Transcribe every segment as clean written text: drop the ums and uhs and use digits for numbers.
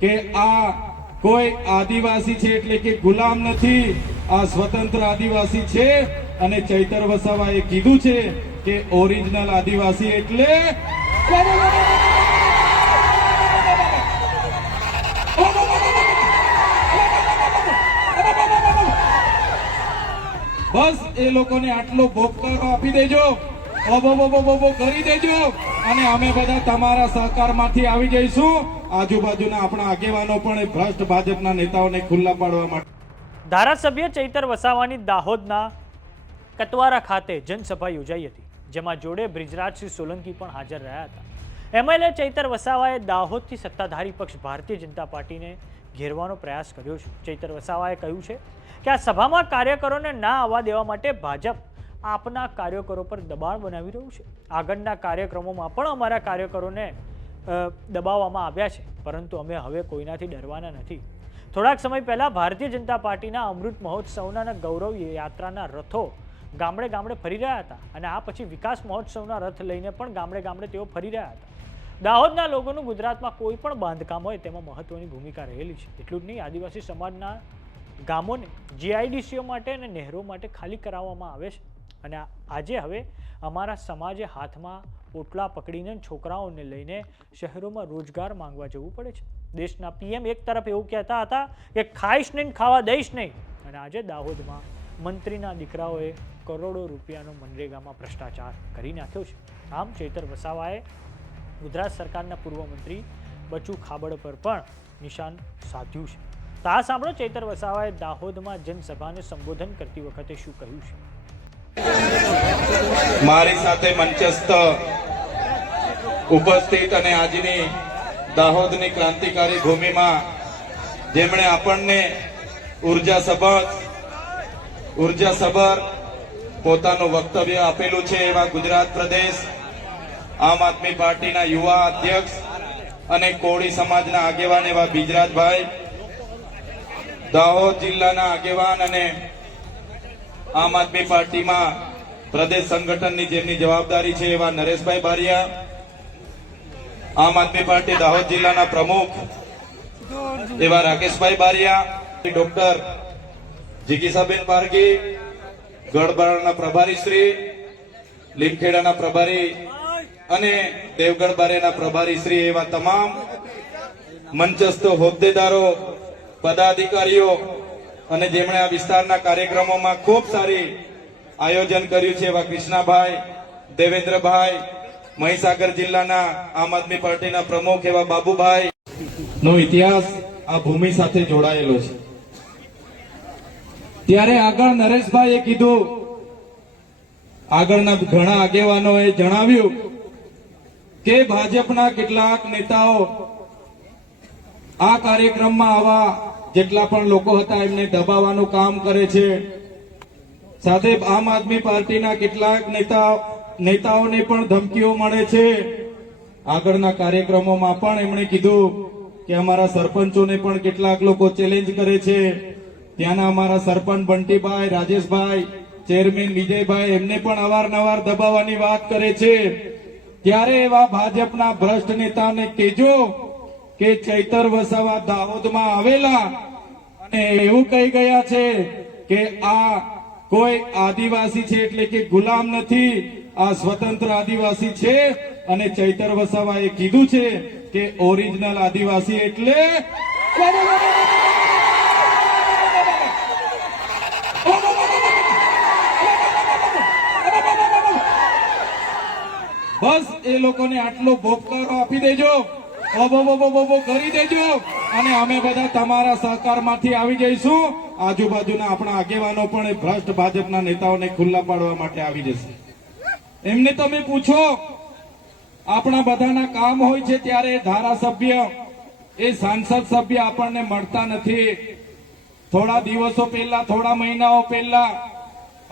કે આ કોઈ આદિવાસી છે એટલે કે ગુલામ નથી, આ સ્વતંત્ર આદિવાસી છે. અને ચૈતર વસાવાએ કીધું છે કે ઓરિજિનલ આદિવાસી એટલે બસ એ લોકોને આટલો ભોપકારો આપી દેજો, કરી દેજો, અને અમે બધા તમારા સહકારમાંથી આવી જઈશું. આજુબાજુના આપણા આગેવાનો પણ એ ભ્રષ્ટ ભાજપના નેતાઓને ખુલ્લા પાડવા માટે. ધારાસભ્ય ચૈતર વસાવાની દાહોદના કતવારા ખાતે જનસભા યોજાઈ હતી, જેમાં જોડે બ્રિજરાજસિંહ સોલંકી પણ હાજર રહ્યા હતા. એમએલએ ચૈતર વસાવાએ દાહોદથી સત્તાધારી પક્ષ ભારતીય જનતા પાર્ટીને ઘેરવાનો પ્રયાસ કર્યો છે. ચૈતર વસાવાએ કહ્યું છે કે આ સભામાં કાર્યકરોને ના આવવા દેવા માટે ભાજપ આપના કાર્યકરો પર દબાણ બનાવી રહ્યું છે. આગળના કાર્યક્રમોમાં પણ અમારા કાર્યકરોને દબાવવામાં આવ્યા છે, પરંતુ અમે હવે કોઈનાથી ડરવાના નથી. થોડાક સમય પહેલા ભારતીય જનતા પાર્ટીના અમૃત મહોત્સવના ગૌરવ યાત્રાના રથો ગામડે ગામડે ફરી રહ્યા હતા, અને આ પછી વિકાસ મહોત્સવના રથ લઈને પણ ગામડે ગામડે તેઓ ફરી રહ્યા હતા. દાહોદના લોકોનું ગુજરાતમાં કોઈ પણ બાંધકામ હોય તેમાં મહત્વની ભૂમિકા રહેલી છે. એટલું જ નહીં, આદિવાસી સમાજના ગામોને જીઆઈડીસીઓ માટે અને નહેરો માટે ખાલી કરાવવામાં આવે છે, અને આજે હવે અમારા સમાજે હાથમાં પોટલા પકડીને છોકરાઓને લઈને શહેરોમાં રોજગાર માંગવા જવું પડે છે. દેશના પીએમ એક તરફ એવું કહેતા હતા કે ખાઈશ નહીં, ખાવા દઈશ નહીં, અને આજે દાહોદમાં મંત્રીના દીકરાઓએ કરોડો રૂપિયાનો મનરેગામાં ભ્રષ્ટાચાર કરી નાખ્યો છે. આમ ચૈતર વસાવાએ ગુજરાત સરકારના પૂર્વ મંત્રી બચુ ખાબડ પર પણ નિશાન સાધ્યું છે. તો આ સાંભળો ચૈતર વસાવાએ દાહોદમાં જનસભાને સંબોધન કરતી વખતે શું કહ્યું છે. મારી સાથે મંચસ્થ ઉપસ્થિત અને આજની દાહોદની ક્રાંતિકારી ભૂમિમાં જેમણે આપણને ઉર્જાસભર પોતાનું વક્તવ્ય આપેલું છે એવા ગુજરાત પ્રદેશ આમ આદમી પાર્ટીના યુવા અધ્યક્ષ અને કોળી સમાજના આગેવાન એવા બિજરાજભાઈ, દાહોદ જિલ્લાના આગેવાન અને આમ આદમી પાર્ટીમાં પ્રદેશ સંગઠનની જેમની જવાબદારી છે એવા નરેશભાઈ બારિયા, આમ આદમી પાર્ટી દાહોદ જિલ્લાના પ્રમુખ એવા રાકેશભાઈ બારિયા, ડોક્ટર જીગીસાબેન પારગી, ગઢબારાના પ્રભારી શ્રી, લીમખેડાના પ્રભારી અને દેવગઢ બારેના પ્રભારી શ્રી એવા તમામ મંચસ્થ હોદ્દેદારો, પદાધિકારીઓ અને જેમણે આ વિસ્તારના કાર્યક્રમોમાં ખૂબ સારી આયોજન કર્યું છે એવા કૃષ્ણાભાઈ, દેવેન્દ્રભાઈ, મહીસાગર જિલ્લાના આમ આદમી પાર્ટીના પ્રમુખ એવા બાબુભાઈ નો ઇતિહાસ આ ભૂમિ સાથે જોડાયેલો છે. ત્યારે આગળ નરેશભાઈએ કીધું, આગળના ઘણા આગેવાનોએ જણાવ્યું કે ભાજપના કેટલાક નેતાઓ આ કાર્યક્રમમાં આવા જેટલા પણ લોકો હતા એમને દબાવવાનું કામ કરે છે. સાથે આમ આદમી પાર્ટીના કેટલાક નેતાઓને પણ ધમકીઓ મળે છે. આગળના કાર્યક્રમોમાં પણ એમણે કીધું કે અમારા સરપંચોને પણ કેટલાક લોકો ચેલેન્જ કરે છે. ત્યાંના અમારા સરપંચ બંટીભાઈ, રાજેશભાઈ, ચેરમેન વિજયભાઈ એમને પણ અવારનવાર દબાવવાની વાત કરે છે. ત્યારે એવા ભાજપના ભ્રષ્ટ નેતાને કહેજો કે ચૈતર વસાવા દાહોદમાં આવેલા અને એવું કહી ગયા છે કે આ કોઈ આદિવાસી છે એટલે કે ગુલામ નથી, આ સ્વતંત્ર આદિવાસી છે. અને ચૈતર વસાવાએ કીધું છે કે ઓરિજિનલ આદિવાસી એટલે બસ એ લોકોને આટલો ભોપકારો આપી દેજો, કરી દેજો, અને અમે બધા તમારા સહકારમાંથી આવી જઈશું. આજુબાજુના આપણા આગેવાનો પણ એ ભ્રષ્ટ ભાજપના નેતાઓને ખુલ્લા પાડવા માટે આવી જશે. એમને તમે પૂછો, આપણા બધાના કામ હોય છે ત્યારે ધારાસભ્ય, એ સાંસદ સભ્ય આપણને મળતા નથી. થોડા દિવસો પહેલા, થોડા મહિનાઓ પહેલા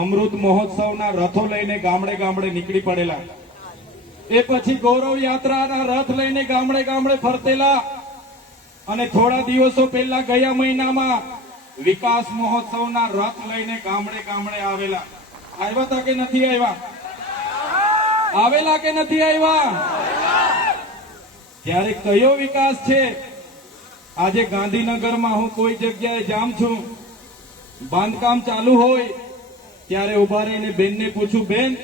અમૃત મહોત્સવના રથો લઈને ગામડે ગામડે નીકળી પડેલા, એ પછી ગૌરવ યાત્રાના રથ લઈને ગામડે ગામડે ફરતેલા, અને થોડા દિવસો પહેલા ગયા મહિનામાં વિકાસ મહોત્સવના રથ લઈને ગામડે ગામડે આવેલા. આવ્યા હતા કે નથી આવ્યા? આવેલા કે નથી આવ્યા? ત્યારે કયો વિકાસ છે? આજે ગાંધીનગરમાં હું કોઈ જગ્યાએ જામ છું, બાંધકામ ચાલુ હોય ત્યારે ઉભા રહીને બેનને પૂછું, બેન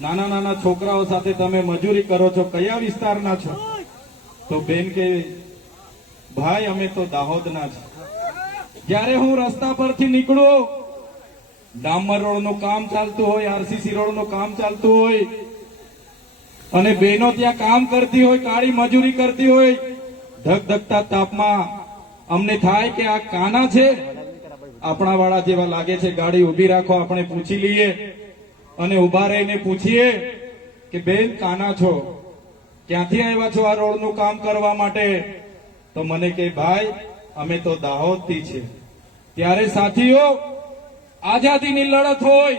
નાના નાના છોકરાઓ સાથે તમે મજૂરી કરો છો, કયા વિસ્તારના છો? તો બેન કે ભાઈ અમે તો દાહોદના છે. જ્યારે હું રસ્તા પરથી નીકળું, ડામર રોડનું કામ ચાલતું હોય, આરસીસી રોડનું કામ ચાલતું હોય અને બહેનો ત્યાં કામ કરતી હોય, કાળી મજૂરી કરતી હોય, ધગધગતા તાપમાં અમને થાય કે આ કાના છે, આપણા વાળા જેવા લાગે છે, ગાડી ઉભી રાખો, આપણે પૂછી લઈએ. અને ઉભા રહીને પૂછીએ કે બેન કાના છો, ક્યાંથી આવ્યા છો આ રોડનું કામ કરવા માટે? તો મને કે ભાઈ અમે તો દાહોદથી છે. ત્યારે સાથીઓ, આઝાદીની લડત હોય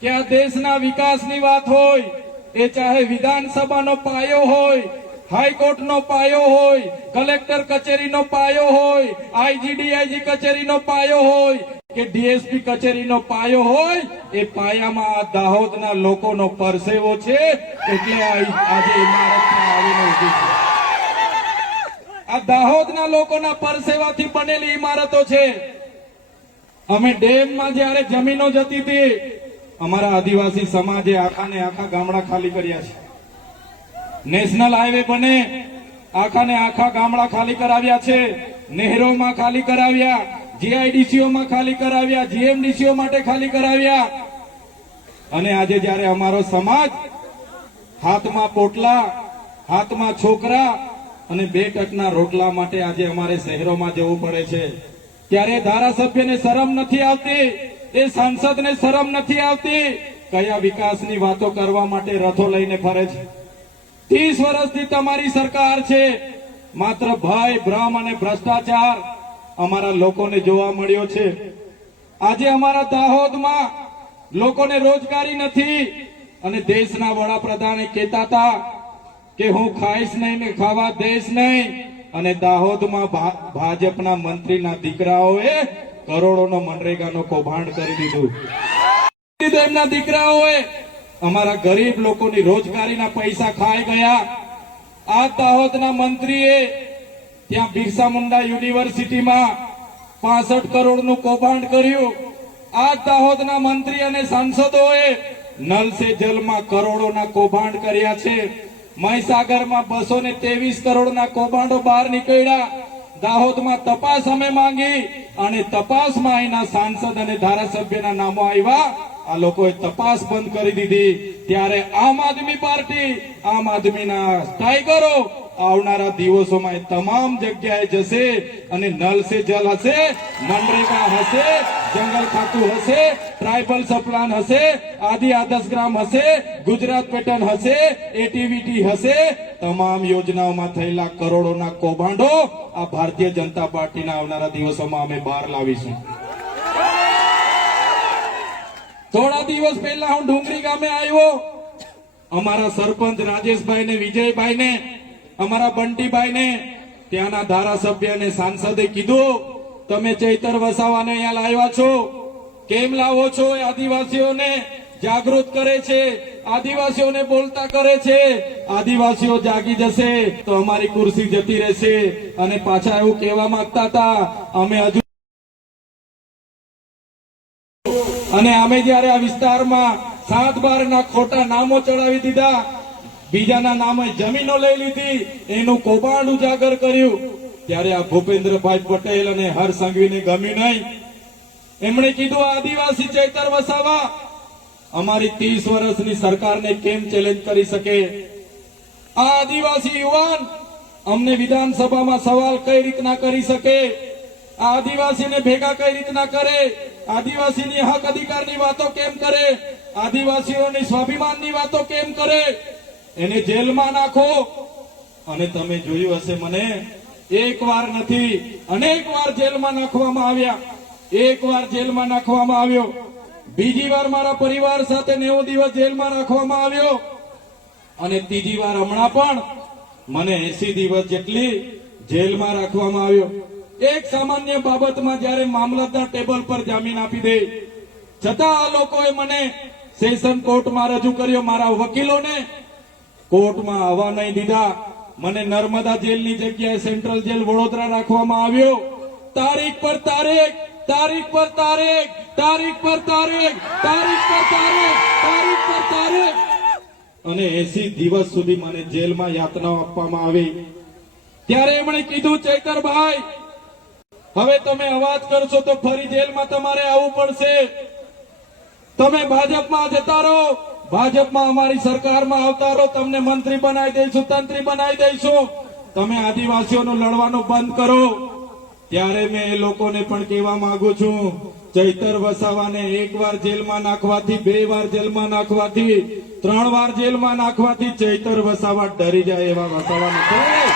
કે આ દેશના વિકાસની વાત હોય, એ ચાહે વિધાનસભાનો પાયો હોય, હાઈકોર્ટનો પાયો હોય, કલેક્ટર કચેરીનો પાયો હોય, આઈજીડીઆઈજી કચેરીનો પાયો હોય કે ડીએસપી કચેરીનો પાયો હોય, એ પાયામાં આ દાહોદના લોકોનો પરસેવો છે, એટલે આજે ઇમારતમાં આવીને ઊભી છે. આ દાહોદના લોકોના પરસેવાથી બનેલી ઇમારતો છે. અમે ડેમમાં જ્યારે જમીનો જતી હતી, અમારા આદિવાસી સમાજે આખા ને આખા ગામડા ખાલી કર્યા છે. નેશનલ હાઈવે બને, આખા ને આખા ગામડા ખાલી કરાવ્યા છે. નહેરોમાં ખાલી કરાવ્યા, જીઆઈડીસીઓમાં ખાલી કરાવ્યા, જીએમડીસીઓ માટે ખાલી કરાવ્યા. અને આજે જ્યારે અમારો સમાજ હાથમાં પોટલા, હાથમાં છોકરા અને 2 ટકના રોટલા માટે આજે અમારે શહેરોમાં જવું પડે છે, ત્યારે ધારાસભ્યને શરમ નથી આવતી, એ સાંસદને શરમ નથી આવતી. કયા વિકાસની વાતો કરવા માટે રથો લઈને ફરે છે? 30 વર્ષથી તમારી સરકાર છે. માત્ર ભય, ભ્રમ અને ભ્રષ્ટાચાર અમારા લોકોને જોવા મળ્યો છે. આજે અમારા દાહોદમાં લોકોને રોજગારી નથી અને દેશના વડાપ્રધાને કહેતા હતા કે હું ખાઈશ નહીં ને ખાવા દઈશ નહીં. અને દાહોદમાં ભાજપના મંત્રીના દીકરાઓએ કરોડોનો મનરેગાનો કૌભાંડ કરી દીધું. એમના દીકરાઓએ અમારા ગરીબ લોકોની રોજગારીના પૈસા ખાઈ ગયા. આ દાહોદના મંત્રીએ ત્યાં બિરસા મુંડા યુનિવર્સિટીમાં 65 કરોડનું કૌભાંડ કર્યું. આ દાહોદના મંત્રી અને સાંસદોએ નલ સે જલમાં કરોડોના કૌભાંડ કર્યા છે. મહીસાગરમાં 223 કરોડના કૌભાંડો બહાર નીકળ્યા. દાહોદમાં તપાસ અમે માંગી અને તપાસમાં અહીંના સાંસદ અને ધારાસભ્યના નામો આવ્યા. આ લોકોએ તપાસ બંધ કરી દીધી. ત્યારે આમ આદમી પાર્ટી, આમ આદમીના ટાઈગરો આવનારા દિવસોમાં તમામ જગ્યાએ જશે અને નલ સે જલ હશે, મનરેગા હશે, જંગલ ખાતું હશે, ટ્રાઇબલ સપ્લાન હશે, આદિ આદર્શ ગ્રામ હશે, ગુજરાત પેટર્ન હશે, એટીવીટી હશે. તમામ યોજનાઓમાં થયેલા કરોડોના કૌભાંડો આ ભારતીય જનતા પાર્ટીના આવનારા દિવસોમાં અમે બહાર લાવીશું. થોડા દિવસ પહેલા હું ડુંગરી ગામે આવ્યો. અમારા સરપંચ રાજેશભાઈ ને વિજયભાઈ ને, અમારા બંટીભાઈ ને, ત્યાંના ધારાસભ્ય અને સાંસદે કીધું તમે ચૈતર વસાવાને અહીંયા લાવ્યા છો, કેમ લાવો છો? એ આદિવાસીઓને જાગૃત કરે છે, આદિવાસીઓને બોલતા કરે છે. આદિવાસીઓ જાગી જશે તો અમારી ખુરશી જતી રહેશે. અને પાછા એવું કહેવા માંગતા હતા અમે હજુ, અને અમે જયારે આ વિસ્તારમાં 7-12 ના ખોટા નામો ચડાવી દીધા, બીજાના નામે જમીનો લઈ લીધી, એનું કૌભાંડ ઉજાગર કર્યું, ત્યારે આ ભૂપેન્દ્રભાઈ પટેલ અને હર્ષ સંઘવીને ગમ્યું નહીં. એમણે કીધું આદિવાસી ચૈતર વસાવા અમારી 30 વર્ષની સરકારને કેમ ચેલેન્જ કરી શકે? આ આદિવાસી યુવાન અમને વિધાનસભામાં સવાલ કઈ રીતના કરી શકે? આ આદિવાસીને ભેગા કઈ રીતના કરે? આદિવાસીની હક અધિકારની વાતો કેમ કરે? આદિવાસીઓની સ્વાભિમાનની વાતો કેમ કરે? એને જેલમાં નાખો. અને તમે જોયું હશે, મને એક વાર નથી અનેક વાર જેલમાં નાખવામાં આવ્યા. એક વાર જેલમાં નાખવામાં આવ્યો, બીજી વાર મારા પરિવાર સાથે 90 દિવસ જેલમાં રાખવામાં આવ્યો, અને ત્રીજી વાર હમણાં પણ મને 80 દિવસ જેટલી જેલમાં રાખવામાં આવ્યો. એક સામાન્ય બાબતમાં જ્યારે મામલતદાર ટેબલ પર જામીન આપી દે, છતાં આ લોકોએ મને સેશન કોર્ટમાં રજૂ કર્યો. મારા વકીલોને કોર્ટમાં આવવા નહીં દીધા. મને નર્મદા જેલની જગ્યાએ સેન્ટ્રલ જેલ વડોદરા રાખવામાં આવ્યો. તારીખ પર તારીખ, તારીખ પર તારીખ, તારીખ પર તારીખ, તારીખ પર તારીખ, તારીખ પર તારીખ, અને 80 દિવસ સુધી મને જેલમાં યાતનાઓ આપવામાં આવી. ત્યારે એમણે કીધું, ચૈતરભાઈ, હવે તમે અવાજ કરશો તો ફરી જેલમાં તમારે આવવું પડશે. તમે ભાજપમાં જતા રહો, ભાજપમાં અમારી સરકારમાં આવતા રહો, તમને મંત્રી બનાવી દઈશું, તંત્રી બનાવી દઈશું. તમે આદિવાસીઓનું લડવાનું બંધ કરો. ત્યારે મેં એ લોકોને પણ કહેવા માંગુ છું, ચૈતર વસાવાને 1 વાર જેલમાં નાખવાથી, 2 વાર જેલમાં નાખવાથી, 3 વાર જેલમાં નાખવાથી ચૈતર વસાવા ડરી જાય એવા વસાવા નથી.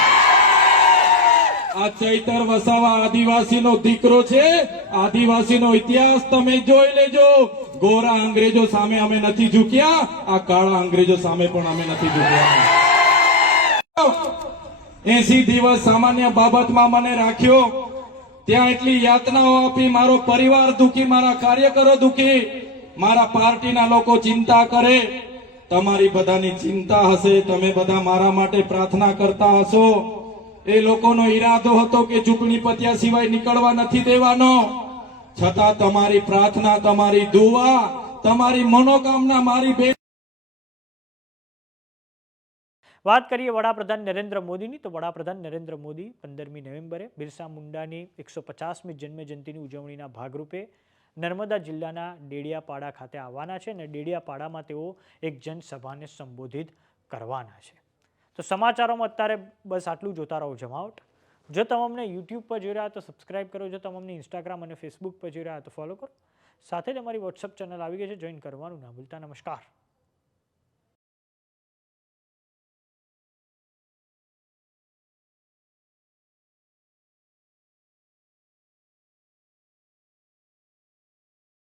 આ ચૈતર વસાવા આદિવાસીનો દીકરો છે. આદિવાસીનો ઇતિહાસ તમે જોઈ લેજો. ગોરા અંગ્રેજો સામે અમે નથી ઝૂક્યા, આ કાળા અંગ્રેજો સામે પણ અમે નથી ઝૂક્યા. 80 દિવસ સામાન્ય બાબતમાં મને રાખ્યો, ત્યાં એટલી યાતનાઓ આપી, મારો પરિવાર દુખી, મારા કાર્યકરો દુખી, મારા પાર્ટીના લોકો ચિંતા કરે. તમારી બધાની ચિંતા હશે, તમે બધા મારા માટે પ્રાર્થના કરતા હશો. એ લોકોનો ઈરાદો હતો કે ચૂંટણી પત્યા સિવાય નીકળવા નથી દેવાનો. છતાં તમારી પ્રાર્થના, તમારી દુઆ, તમારી મનોકામના મારી બે. વાત કરીએ વડાપ્રધાન નરેન્દ્ર મોદીની, તો વડાપ્રધાન નરેન્દ્ર મોદી 15મી નવેમ્બરે બિરસા મુંડાની 150મી જન્મજયંતિની ઉજવણીના ભાગરૂપે નર્મદા જિલ્લાના ડેડિયાપાડા ખાતે આવવાના છે અને ડેડિયાપાડામાં તેઓ એક જનસભાને સંબોધિત કરવાના છે. તો સમાચારોમાં અત્યારે બસ આટલું. જોતા રહો જમાવટ. જો તમે અમને યુટ્યુબ પર જોઈ રહ્યા તો સબસ્ક્રાઇબ કરો, જો તમે અમને ઇન્સ્ટાગ્રામ અને ફેસબુક પર જોઈ રહ્યા તો ફોલો કરો. સાથે જ અમારી વોટ્સઅપ ચેનલ આવી ગઈ છે, જોઈન કરવાનું ના ભૂલતા. નમસ્કાર.